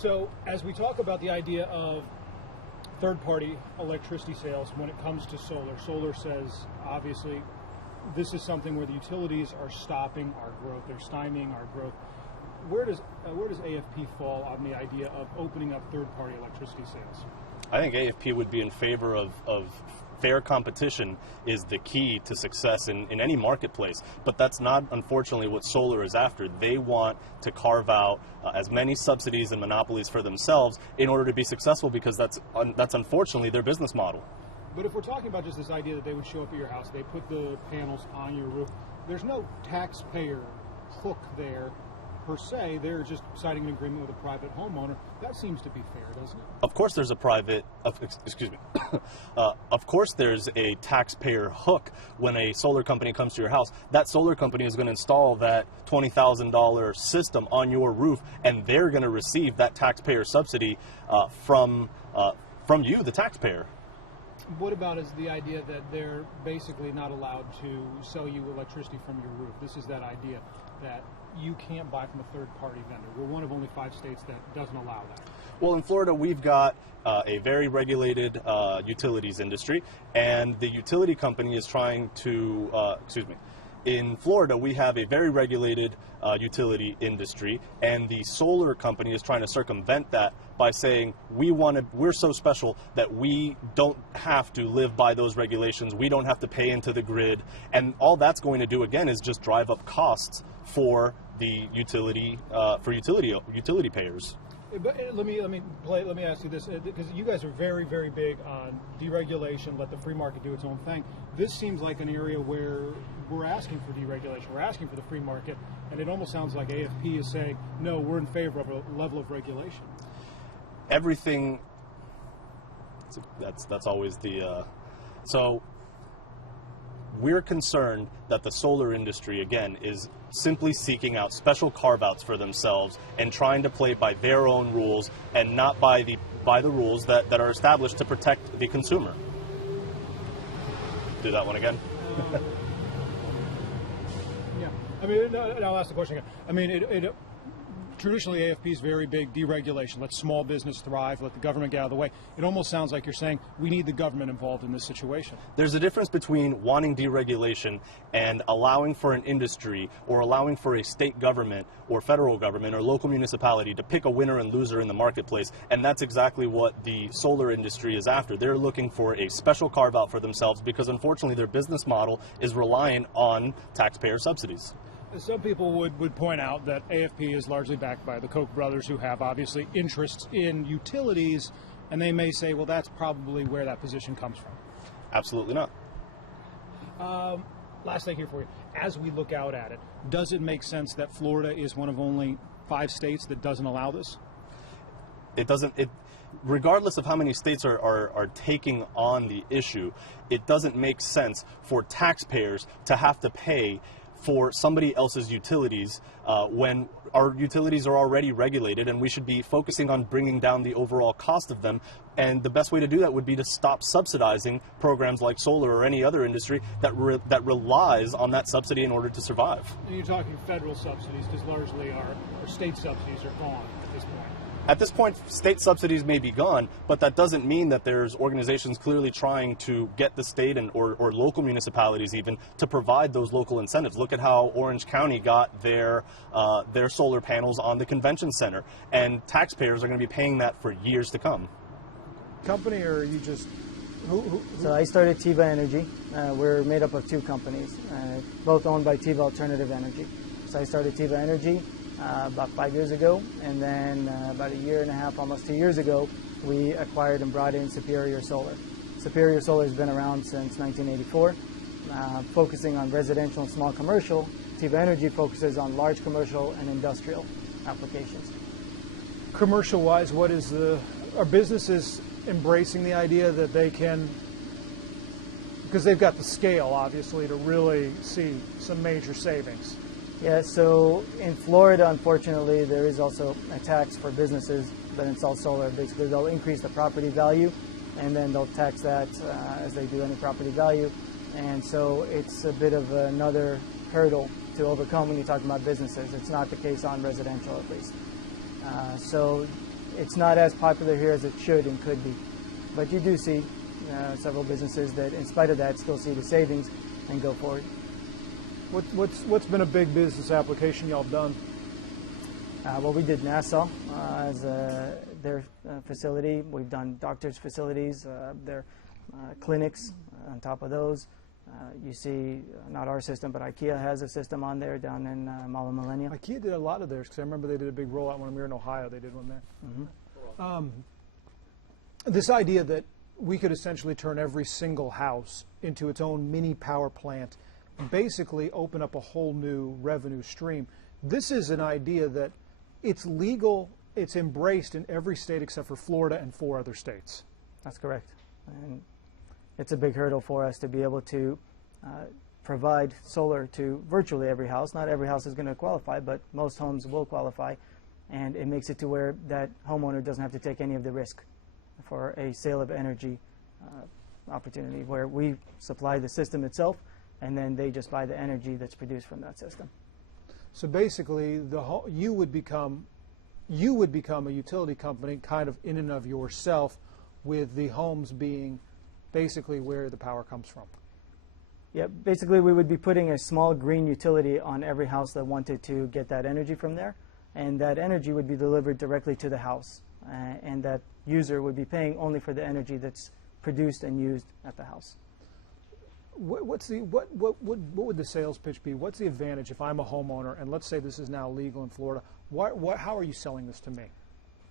So as we talk about the idea of third-party electricity sales when it comes to solar, solar says, obviously, this is something where the utilities are stopping our growth, they're stymieing our growth. Where does AFP fall on the idea of opening up third-party electricity sales? I think AFP would be in favor of fair competition is the key to success in any marketplace. But that's not, unfortunately, what solar is after. They want to carve out as many subsidies and monopolies for themselves in order to be successful, because that's unfortunately their business model. But if we're talking about just this idea that they would show up at your house, they put the panels on your roof, there's no taxpayer hook there per se. They're just signing an agreement with a private homeowner. That seems to be fair, doesn't it? Of course there's a of course there's a taxpayer hook when a solar company comes to your house. That solar company is going to install that $20,000 system on your roof, and they're going to receive that taxpayer subsidy from you, the taxpayer. What about is the idea that they're basically not allowed to sell you electricity from your roof? This is that idea that you can't buy from a third-party vendor. We're one of only 5 states that doesn't allow that. Well, in Florida, we've got a very regulated utilities industry, and the utility company is trying to, in Florida, we have a very regulated utility industry, and the solar company is trying to circumvent that by saying we're so special that we don't have to live by those regulations. We don't have to pay into the grid, and all that's going to do again is just drive up costs for the utility payers. But let me ask you this, because you guys are very, very big on deregulation, let the free market do its own thing. This seems like an area where we're asking for deregulation, we're asking for the free market, and it almost sounds like AFP is saying, no, we're in favor of a level of regulation. Everything, that's always the, so we're concerned that the solar industry, again, is simply seeking out special carve-outs for themselves and trying to play by their own rules and not by the rules that are established to protect the consumer. Do that one again. Yeah, I mean, I'll ask the question again. I mean, traditionally, AFP is very big deregulation. Let small business thrive. Let the government get out of the way. It almost sounds like you're saying we need the government involved in this situation. There's a difference between wanting deregulation and allowing for an industry or allowing for a state government or federal government or local municipality to pick a winner and loser in the marketplace. And that's exactly what the solar industry is after. They're looking for a special carve-out for themselves because, unfortunately, their business model is reliant on taxpayer subsidies. Some people would point out that AFP is largely backed by the Koch brothers, who have obviously interests in utilities, and they may say, well, that's probably where that position comes from. Absolutely not. Last thing here for you. As we look out at it, does it make sense that Florida is one of only 5 states that doesn't allow this? It doesn't. Regardless of how many states are taking on the issue, it doesn't make sense for taxpayers to have to pay for somebody else's utilities when our utilities are already regulated, and we should be focusing on bringing down the overall cost of them. And the best way to do that would be to stop subsidizing programs like solar or any other industry that relies on that subsidy in order to survive. And you're talking federal subsidies, because largely our state subsidies are gone at this point. At this point, state subsidies may be gone, but that doesn't mean that there's organizations clearly trying to get the state or local municipalities even to provide those local incentives. Look at how Orange County got their solar panels on the convention center, and taxpayers are going to be paying that for years to come. Company, or are you just... Who? So I started Tiva Energy. We're made up of 2 companies, both owned by Tiva Alternative Energy. So I started Tiva Energy about 5 years ago, and then about 1.5 years, almost 2 years ago, we acquired and brought in Superior Solar. Superior Solar has been around since 1984, focusing on residential and small commercial. Tiva Energy focuses on large commercial and industrial applications. Commercial-wise, are businesses embracing the idea that they can, because they've got the scale, obviously, to really see some major savings? Yeah, so in Florida, unfortunately, there is also a tax for businesses that install solar. Basically, they'll increase the property value, and then they'll tax that as they do any property value. And so it's a bit of another hurdle to overcome when you talk about businesses. It's not the case on residential, at least. So it's not as popular here as it should and could be. But you do see several businesses that, in spite of that, still see the savings and go forward. What's been a big business application y'all have done? Well, we did Nassau as their facility. We've done doctors' facilities, their clinics on top of those. You see, not our system, but IKEA has a system on there down in Mall of Millennium. IKEA did a lot of theirs because I remember they did a big rollout when we were in Ohio. They did one there. Mm-hmm. This idea that we could essentially turn every single house into its own mini power plant and basically open up a whole new revenue stream. This is an idea that it's legal, it's embraced in every state except for Florida and 4 other states. That's correct. And it's a big hurdle for us to be able to provide solar to virtually every house. Not every house is going to qualify, but most homes will qualify. And it makes it to where that homeowner doesn't have to take any of the risk for a sale of energy opportunity, where we supply the system itself and then they just buy the energy that's produced from that system. So basically, you would become a utility company kind of in and of yourself, with the homes being basically where the power comes from. Yeah, basically we would be putting a small green utility on every house that wanted to get that energy from there, and that energy would be delivered directly to the house, and that user would be paying only for the energy that's produced and used at the house. What would the sales pitch be? What's the advantage if I'm a homeowner and let's say this is now legal in Florida? How are you selling this to me?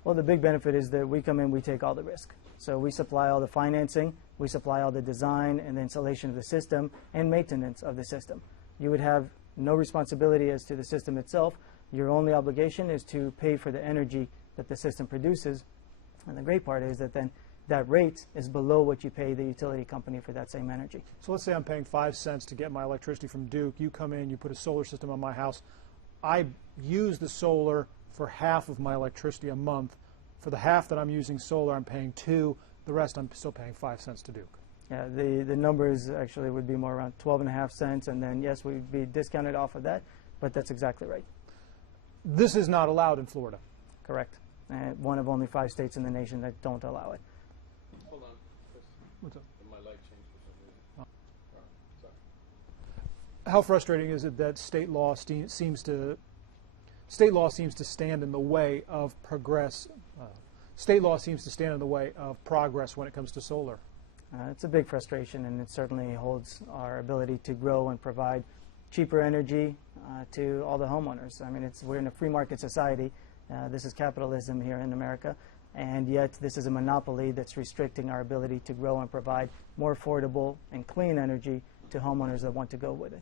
Well, the big benefit is that we come in, we take all the risk. So we supply all the financing, we supply all the design and the installation of the system and maintenance of the system. You would have no responsibility as to the system itself. Your only obligation is to pay for the energy that the system produces. And the great part is that then that rate is below what you pay the utility company for that same energy. So let's say I'm paying 5 cents to get my electricity from Duke. You come in, you put a solar system on my house. I use the solar for half of my electricity a month. For the half that I'm using solar, I'm paying 2. The rest, I'm still paying 5 cents to Duke. Yeah, the numbers actually would be more around 12.5 cents, and then yes, we'd be discounted off of that, but that's exactly right. This is not allowed in Florida. Correct. One of only 5 states in the nation that don't allow it. Hold on, Chris. What's up? My light changed for some reason. Oh. All right, sorry. How frustrating is it that state law seems to stand in the way of progress? State law seems to stand in the way of progress when it comes to solar. It's a big frustration, and it certainly holds our ability to grow and provide cheaper energy to all the homeowners. I mean, we're in a free market society. This is capitalism here in America, and yet this is a monopoly that's restricting our ability to grow and provide more affordable and clean energy to homeowners that want to go with it.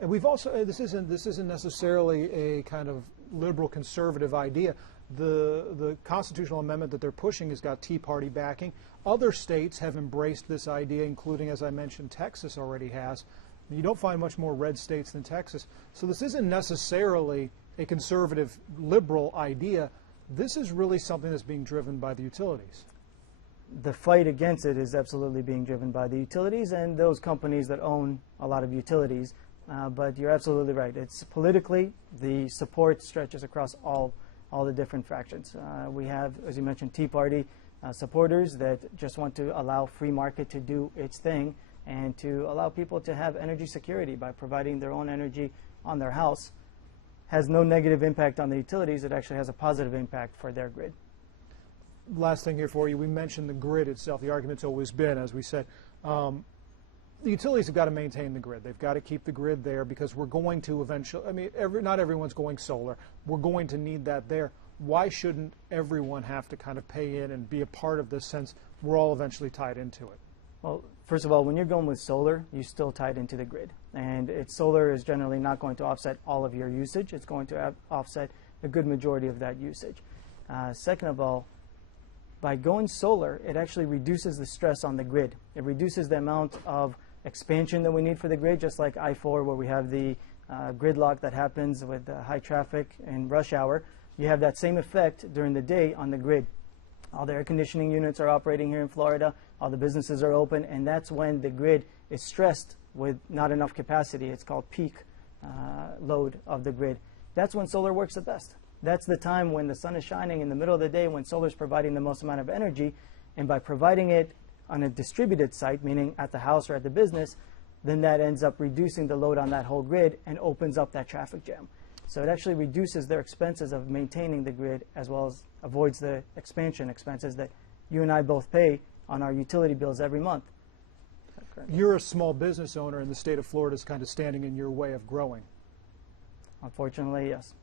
And we've also this isn't necessarily a kind of liberal conservative idea. The constitutional amendment that they're pushing has got Tea Party backing. Other states have embraced this idea, including, as I mentioned, Texas already has. You don't find much more red states than Texas. So this isn't necessarily a conservative liberal idea. This is really something that's being driven by the utilities. The fight against it is absolutely being driven by the utilities and those companies that own a lot of utilities. But you're absolutely right. It's politically, the support stretches across all the different factions. We have, as you mentioned, Tea Party supporters that just want to allow free market to do its thing and to allow people to have energy security by providing their own energy on their house. Has no negative impact on the utilities. It actually has a positive impact for their grid. Last thing here for you, we mentioned the grid itself. The argument's always been, as we said, the utilities have got to maintain the grid. They've got to keep the grid there because we're going to eventually, I mean, not everyone's going solar. We're going to need that there. Why shouldn't everyone have to kind of pay in and be a part of this, since we're all eventually tied into it? Well, first of all, when you're going with solar, you're still tied into the grid. And solar is generally not going to offset all of your usage. It's going to offset a good majority of that usage. Second of all, by going solar, it actually reduces the stress on the grid. It reduces the amount of expansion that we need for the grid, just like I-4, where we have the gridlock that happens with high traffic and rush hour. You have that same effect during the day on the grid. All the air conditioning units are operating here in Florida. All the businesses are open, and that's when the grid is stressed with not enough capacity. It's called peak load of the grid. That's when solar works the best. That's the time when the sun is shining in the middle of the day, when solar is providing the most amount of energy. And by providing it on a distributed site, meaning at the house or at the business, then that ends up reducing the load on that whole grid and opens up that traffic jam. So it actually reduces their expenses of maintaining the grid, as well as avoids the expansion expenses that you and I both pay on our utility bills every month. You're a small business owner, and the state of Florida is kind of standing in your way of growing. Unfortunately, yes.